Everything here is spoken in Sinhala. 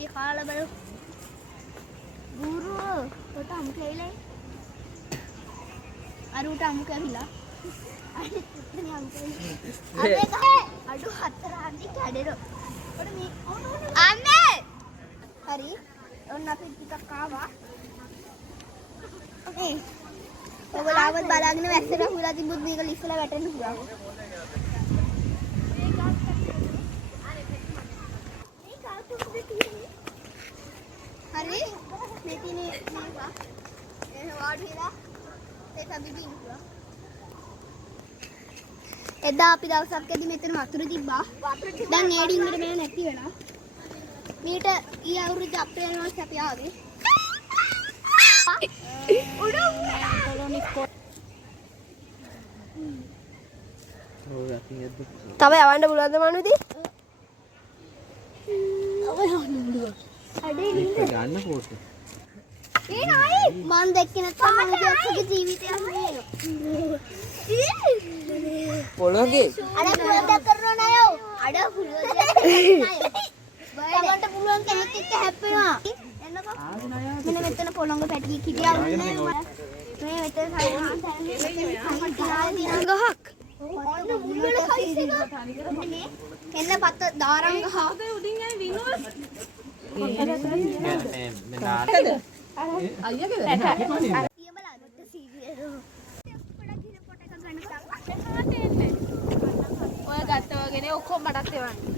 ये खाला बरो गुरु तो हम खेले अरुट हम के भिला अरे कितने हम के अरे कहे अडू हतरा आंटी काडेरो और मी आने हरी और ना फिर टिका कावा ओके तो बोलावत बालागने वैसे ना हुआ थी बुद्ध निकल इसला बैठने हुआ हरी बेटी ने हुआ ये वार्ड हिला देखा बीबी हुआ එදා අපි දවසක්දී මෙතන වතුර තිබ්බා. දැන් ඒ ඩිංගට මේ නැති වෙලා. මීට ඊ අවුරුද්ද අප්‍රේල් මාසෙ අපි ආවේ. උඩ කොලොනි තව යවන්න පුළුවන්ද මනුදී? ඔය යන්න පුළුවන්. අඩේ ගන්න ෆෝටෝ. ඒ නයි මන් දැක්කේ නැත්නම් මනුදියගේ ජීවිතයක් නේ. පොළොගේ අර පුලුවන් කරනවා නයෝ අඩ පුලුවන් නයෝ බයකට පුළුවන් කෙනෙක් එක්ක හැප්පෙනවා එන්නකෝ මෙන්න මෙතන පොළොංග පැටියෙක් හිටියා වුණේ මේ මෙතන ගහක් ඔන්න මුල් වල කයිසෙක එන්න පත දාරංග ගහ උඩින් යයි විනෝද අයියගේ ඔය ගත්තා වගේනේ ඔක්කොම මටත් එවන්න.